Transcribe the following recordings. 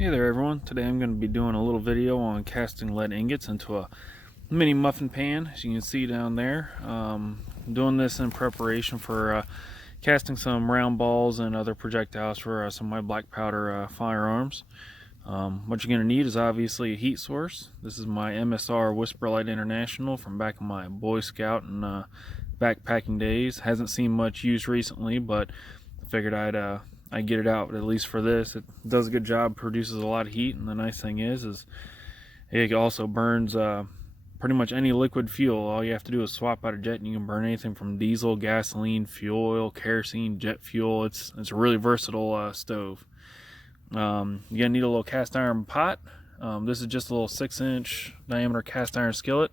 Hey there everyone, today I'm going to be doing a little video on casting lead ingots into a mini muffin pan, as you can see down there. I'm doing this in preparation for casting some round balls and other projectiles for some of my black powder firearms. What you're going to need is obviously a heat source. This is my MSR Whisperlight International from back in my Boy Scout and backpacking days. Hasn't seen much use recently, but I figured I'd get it out at least for this. It does a good job, produces a lot of heat, and the nice thing is it also burns pretty much any liquid fuel. All you have to do is swap out a jet and you can burn anything from diesel, gasoline, fuel oil, kerosene, jet fuel. It's a really versatile stove. You're gonna need a little cast iron pot. This is just a little 6-inch diameter cast iron skillet.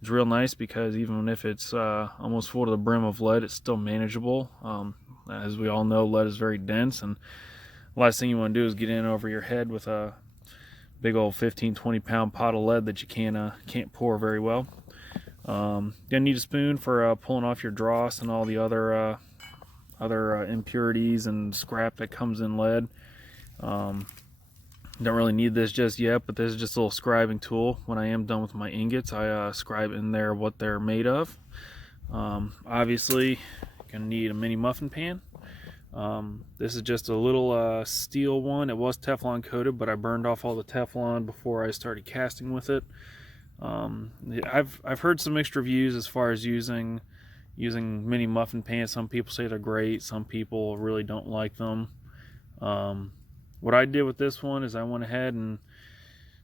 It's real nice because even if it's almost full to the brim of lead, it's still manageable. As we all know, lead is very dense, and the last thing you want to do is get in over your head with a big old 15-20 pound pot of lead that you can't pour very well. Gonna need a spoon for pulling off your dross and all the other impurities and scrap that comes in lead. Don't really need this just yet, but this is just a little scribing tool. When I am done with my ingots, I scribe in there what they're made of. Obviously, gonna need a mini muffin pan. This is just a little steel one. It was Teflon coated, but I burned off all the Teflon before I started casting with it. I've heard some mixed reviews as far as using mini muffin pans. Some people say they're great, some people really don't like them. What I did with this one is I went ahead and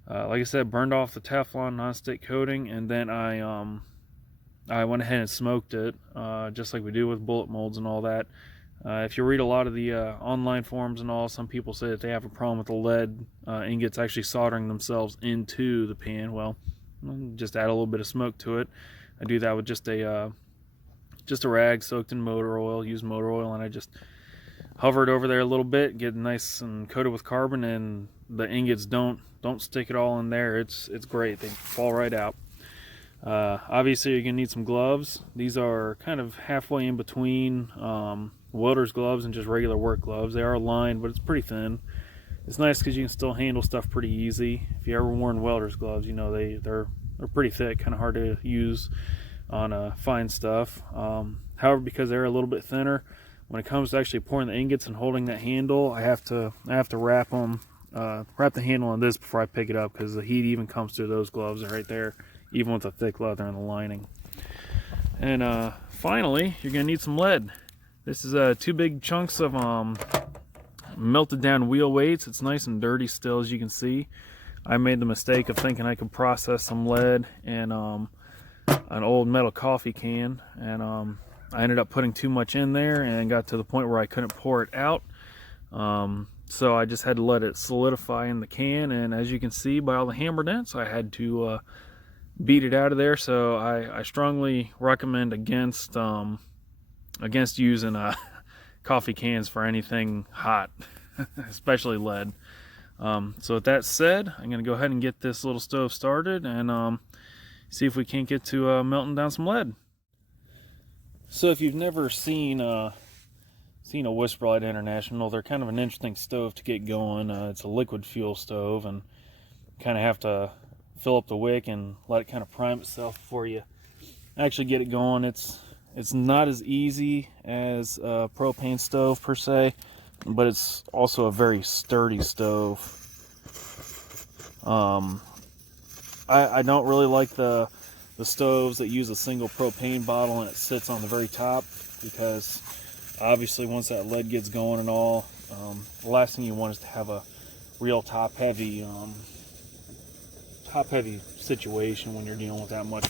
like I said, burned off the Teflon nonstick coating, and then I went ahead and smoked it, just like we do with bullet molds and all that. If you read a lot of the online forums and all, some people say that they have a problem with the lead ingots actually soldering themselves into the pan. Well, just add a little bit of smoke to it. I do that with just a rag soaked in motor oil. Use motor oil, and I just hover it over there a little bit, get nice and coated with carbon, and the ingots don't stick it all in there. It's great. They fall right out. Obviously you're gonna need some gloves. These are kind of halfway in between welder's gloves and just regular work gloves. They are lined, but it's pretty thin. It's nice because you can still handle stuff pretty easy. If you ever worn welder's gloves, you know they're pretty thick, kind of hard to use on fine stuff. However, because they're a little bit thinner, when it comes to actually pouring the ingots and holding that handle, I have to wrap the handle on this before I pick it up, because the heat even comes through those gloves right there, even with the thick leather in the lining. And finally, you're gonna need some lead. This is 2 big chunks of melted down wheel weights. It's nice and dirty still, as you can see. I made the mistake of thinking I could process some lead in an old metal coffee can, and I ended up putting too much in there and got to the point where I couldn't pour it out. So I just had to let it solidify in the can, and as you can see by all the hammer dents, I had to beat it out of there. So I strongly recommend against using coffee cans for anything hot, especially lead. So with that said, I'm gonna go ahead and get this little stove started and see if we can't get to melting down some lead. So if you've never seen a Whisperlight International, they're kind of an interesting stove to get going. It's a liquid fuel stove, and kind of have to fill up the wick and let it kind of prime itself before you actually get it going. It's not as easy as a propane stove per se, but it's also a very sturdy stove. I don't really like the stoves that use a single propane bottle and it sits on the very top, because obviously once that lead gets going and all, the last thing you want is to have a real top heavy situation when you're dealing with that much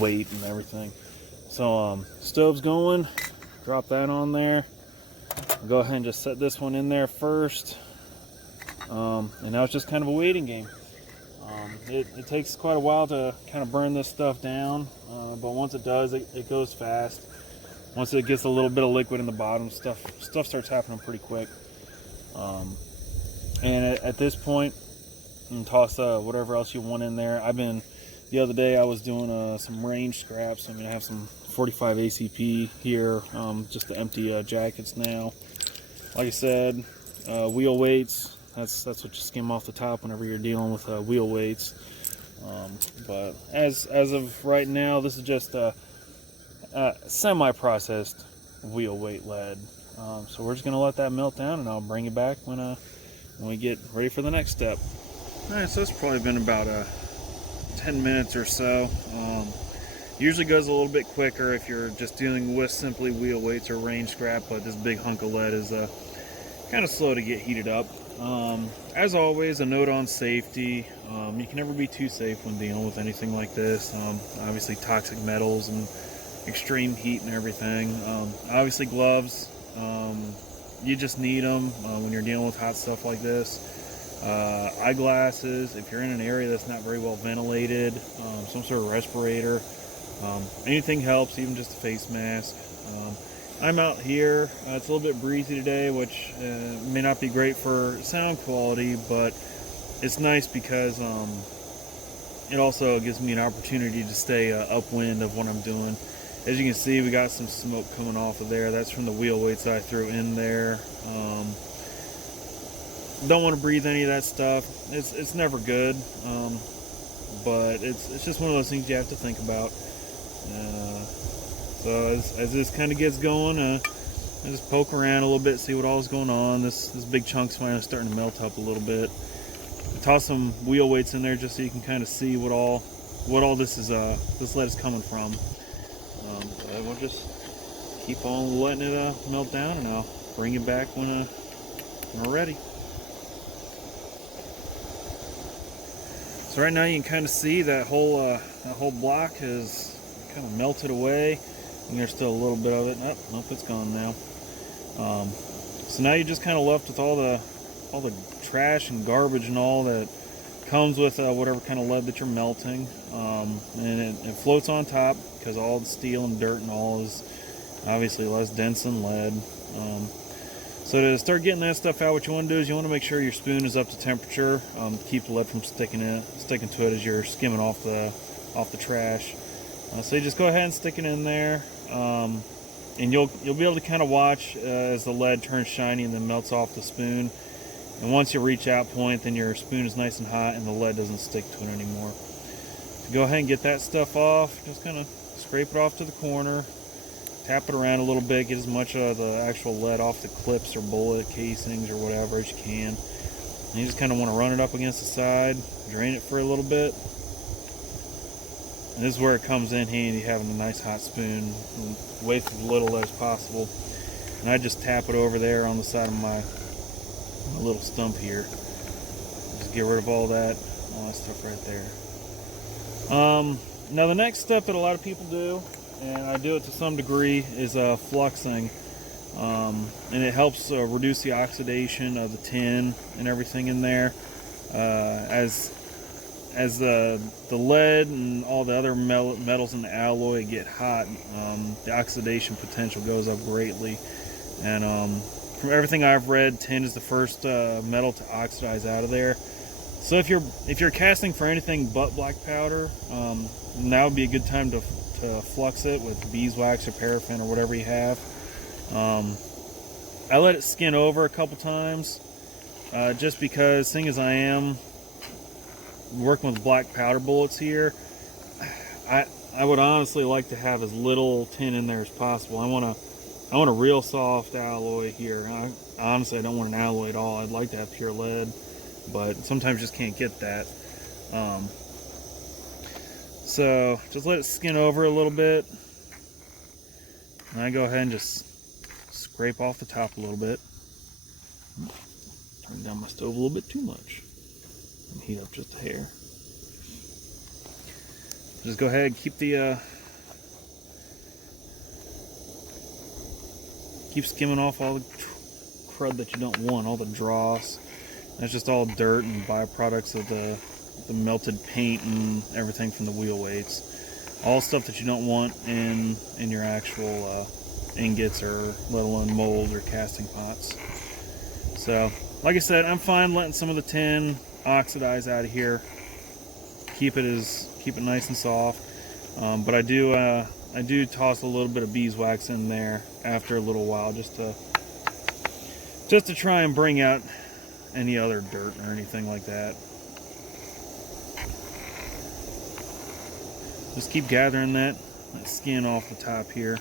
weight and everything. So stove's going, drop that on there. Go ahead and just set this one in there first, and now it's just kind of a waiting game. It takes quite a while to kind of burn this stuff down, but once it does, it goes fast. Once it gets a little bit of liquid in the bottom, stuff starts happening pretty quick. And at this point, you can toss whatever else you want in there. The other day I was doing some range scraps. I'm gonna have some 45 ACP here, just to empty jackets now. Like I said, wheel weights, That's what you skim off the top whenever you're dealing with wheel weights. But as of right now, this is just a semi-processed wheel weight lead. So we're just gonna let that melt down, and I'll bring it back when we get ready for the next step. All right, so it's probably been about 10 minutes or so. Usually goes a little bit quicker if you're just dealing with simply wheel weights or range scrap, but this big hunk of lead is kind of slow to get heated up. As always, a note on safety. You can never be too safe when dealing with anything like this. Obviously toxic metals and extreme heat and everything. Obviously gloves, you just need them when you're dealing with hot stuff like this. Eyeglasses, if you're in an area that's not very well ventilated, some sort of respirator. Anything helps, even just a face mask. I'm out here. It's a little bit breezy today, which may not be great for sound quality, but it's nice because it also gives me an opportunity to stay upwind of what I'm doing. As you can see, we got some smoke coming off of there. That's from the wheel weights I threw in there. Don't want to breathe any of that stuff. It's never good, but it's just one of those things you have to think about. So as this kind of gets going, I just poke around a little bit, see what all's going on. This big chunk's finally starting to melt up a little bit. Toss some wheel weights in there just so you can kind of see what all this lead is coming from. But we'll just keep on letting it melt down, and I'll bring it back when we're ready. So right now you can kind of see that whole block has kind of melted away, and there's still a little bit of it. Nope, it's gone now. So now you're just kind of left with all the trash and garbage and all that comes with whatever kind of lead that you're melting, and it floats on top because all the steel and dirt and all is obviously less dense than lead. So to start getting that stuff out, what you want to do is you want to make sure your spoon is up to temperature to keep the lead from sticking to it as you're skimming off the trash. So you just go ahead and stick it in there, and you'll be able to kind of watch as the lead turns shiny and then melts off the spoon. And once you reach that point, then your spoon is nice and hot and the lead doesn't stick to it anymore. So go ahead and get that stuff off. Just kind of scrape it off to the corner, tap it around a little bit, get as much of the actual lead off the clips or bullet casings or whatever as you can. And you just kind of want to run it up against the side, drain it for a little bit. And this is where it comes in handy, having a nice hot spoon, waste as little as possible. And I just tap it over there on the side of my little stump here. Just get rid of all that stuff right there. Now the next step that a lot of people do, and I do it to some degree, is fluxing. And it helps reduce the oxidation of the tin and everything in there. As the lead and all the other metals in the alloy get hot, the oxidation potential goes up greatly. And from everything I've read, tin is the first metal to oxidize out of there. So if you're casting for anything but black powder, now would be a good time to flux it with beeswax or paraffin or whatever you have. I let it skin over a couple times, just because, seeing as I am working with black powder bullets here, I would honestly like to have as little tin in there as possible. I want a real soft alloy here. Honestly, I don't want an alloy at all. I'd like to have pure lead, but sometimes you just can't get that. So just let it skin over a little bit, and I go ahead and just scrape off the top a little bit. Turn down my stove a little bit too much and heat up just a hair. Just go ahead and keep skimming off all the crud that you don't want, all the dross. That's just all dirt and byproducts of the melted paint and everything from the wheel weights. All stuff that you don't want in your actual ingots, or let alone molds or casting pots. So, like I said, I'm fine letting some of the tin oxidize out of here. Keep it nice and soft. But I do toss a little bit of beeswax in there after a little while, just to try and bring out any other dirt or anything like that. Just keep gathering that skin off the top here.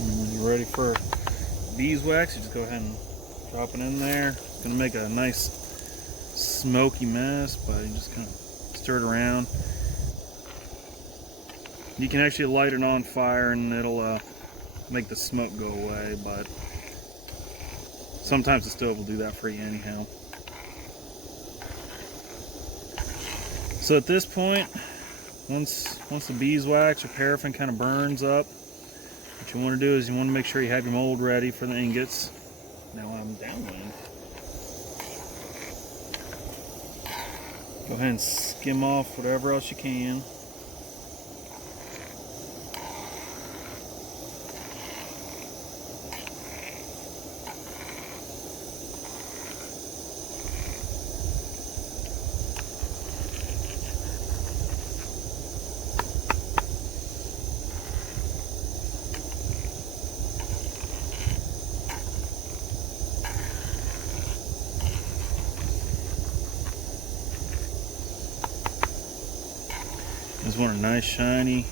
And when you're ready for beeswax, you just go ahead and drop it in there. It's gonna make a nice smoky mess, but you just kind of stir it around. You can actually light it on fire and it'll make the smoke go away, but sometimes the stove will do that for you anyhow. So at this point, once the beeswax or paraffin kind of burns up, what you want to do is you want to make sure you have your mold ready for the ingots. Now I'm downwind. Go ahead and skim off whatever else you can. Just want a nice shiny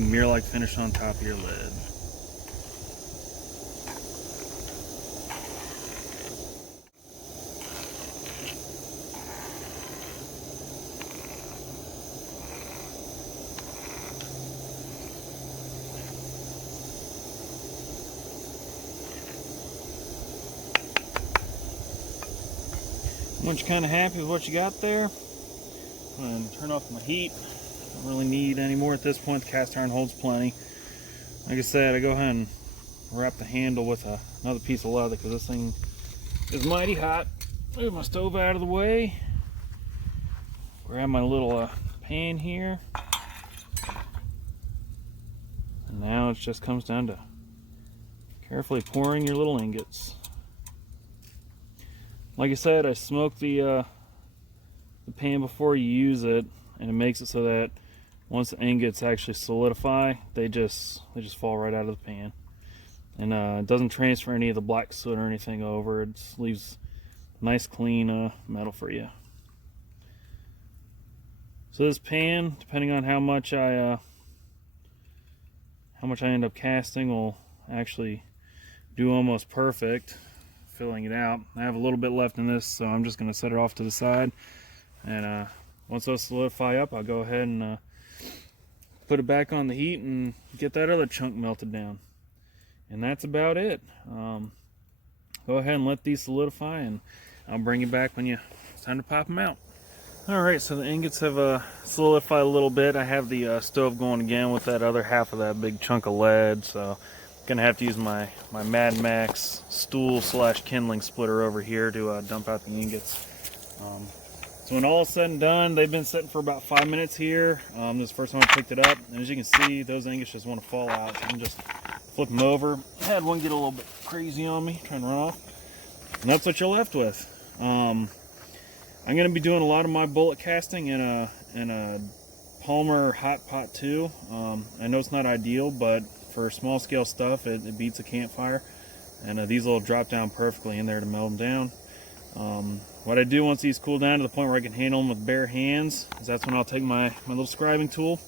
mirror-like finish on top of your lid. Once you're kind of happy with what you got there, I'm going to turn off my heat. Don't really need any more at this point. The cast iron holds plenty. Like I said, I go ahead and wrap the handle with another piece of leather because this thing is mighty hot. Move my stove out of the way. Grab my little pan here. And now it just comes down to carefully pouring your little ingots. Like I said, I smoke the pan before you use it, and it makes it so that once the ingots actually solidify, they just fall right out of the pan, and it doesn't transfer any of the black soot or anything over. It just leaves nice clean metal for you. So this pan, depending on how much I end up casting, will actually do almost perfect filling it out. I have a little bit left in this, so I'm just going to set it off to the side, and once those solidify up, I'll go ahead and put it back on the heat and get that other chunk melted down. And that's about it. Go ahead and let these solidify, and I'll bring you back when it's time to pop them out. Alright, so the ingots have solidified a little bit. I have the stove going again with that other half of that big chunk of lead, so gonna have to use my Mad Max stool / kindling splitter over here to dump out the ingots. So when all is said and done, they've been sitting for about 5 minutes here. This is the first time I picked it up, and as you can see, those ingots just want to fall out. So I'm just flip them over. I had one get a little bit crazy on me, trying to run off, and that's what you're left with. I'm gonna be doing a lot of my bullet casting in a Palmer Hot Pot 2. I know it's not ideal, but for small scale stuff, it beats a campfire, and these will drop down perfectly in there to melt them down. What I do once these cool down to the point where I can handle them with bare hands is that's when I'll take my little scribing tool,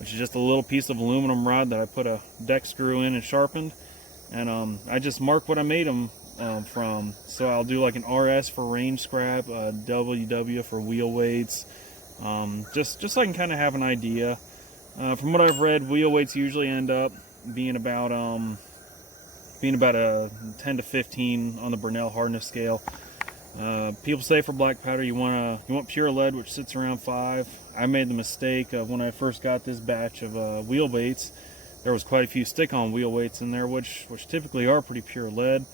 which is just a little piece of aluminum rod that I put a deck screw in and sharpened, and I just mark what I made them from. So I'll do like an RS for range scrap, WW for wheel weights, just so I can kind of have an idea. From what I've read, wheel weights usually end up being about a 10 to 15 on the Burnell hardness scale. People say for black powder you want pure lead, which sits around 5. I made the mistake of when I first got this batch of wheel weights, there was quite a few stick-on wheel weights in there, which typically are pretty pure lead,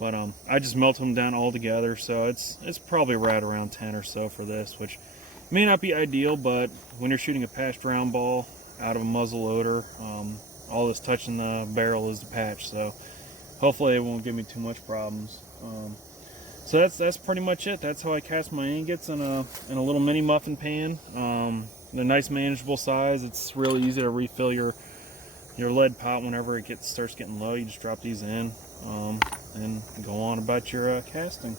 but I just melted them down all together, so it's probably right around 10 or so for this, which may not be ideal, but when you're shooting a patched round ball out of a muzzle loader, all that's touching the barrel is the patch, so hopefully it won't give me too much problems. So that's pretty much it. That's how I cast my ingots in a little mini muffin pan. They're a nice manageable size. It's really easy to refill your lead pot whenever it starts getting low. You just drop these in and go on about your casting.